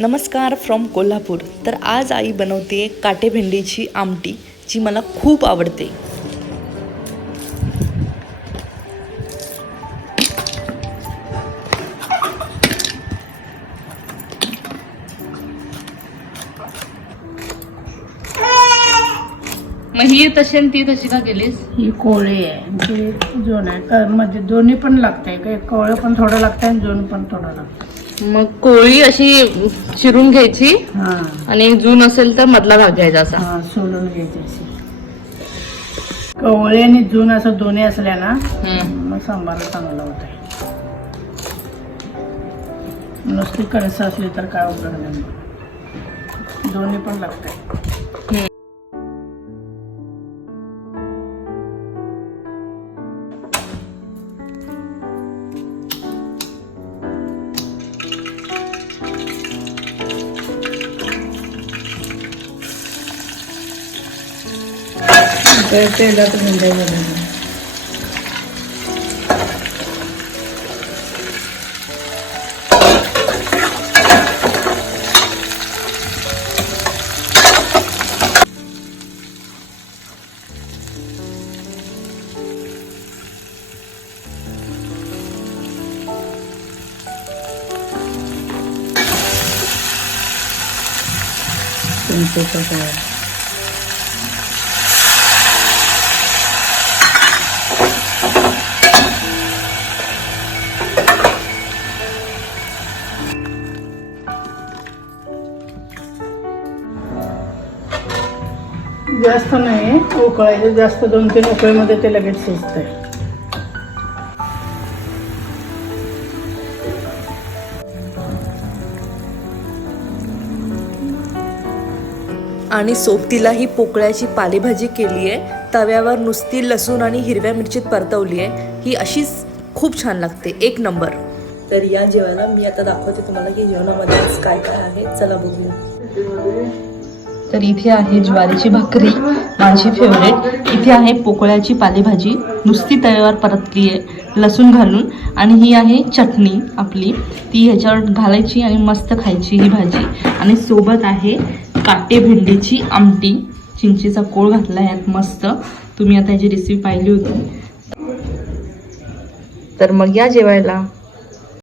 नमस्कार फ्रॉम कोल्हापूर। तर आज आई बनवते काटे भेंडीची आमटी, जी मला खूप आवडते। मग ही तशी आणि ती तशी का केलीस? ही कोळी आहे, ही जोन आहे, म्हणजे दोन्ही पण लागतंय का, कोळं पण थोडं लागतंय आणि जोन पण थोडं लागतं। मग कोळी अशी चिरून घ्यायची हा आणि जून असेल तर मधला भाग घ्यायचा असा। हा सोलून घ्यायची अशी। कोळी आणि जून असं दोन्ही असल्या ना मग सांबार चांगला होत आहे। नुसती कणसं असली तर काय उपयोग नाही, दोन्ही पण लागतंय। तेलात भेंड्या घालायच्या। चिंचेचा तयार जास्त नाही उकळायचं, जास्त 2-3 उकळीमध्ये ते लगेच शिजतंय। आणि सोबतीला ही पोकळ्याची पालेभाजी केली आहे, तव्यावर नुसती लसूण आणि हिरव्या मिरचीत परतवली आहे। ही अशीच खूप छान लागते, एक नंबर। तर या जेवायला मी आता दाखवते तुम्हाला की जेवणामध्ये आज काय काय आहे, चला बघूया। तर इथे आहे ज्वारीची भाकरी, माझी फेवरेट। इथे आहे पोकळ्याची पालेभाजी, नुसती तव्यावर परतली आहे लसूण घालून, आणि ही आहे चटणी आपली, ती ह्याच्यावर घालायची आणि मस्त खायची ही भाजी। आणि सोबत आहे काटे भेंडीची आमटी, चिंचेचा कोळ घातला यात मस्त। तुम्ही आता याची रेसिपी पाहिली होती, तर मग या जेवायला।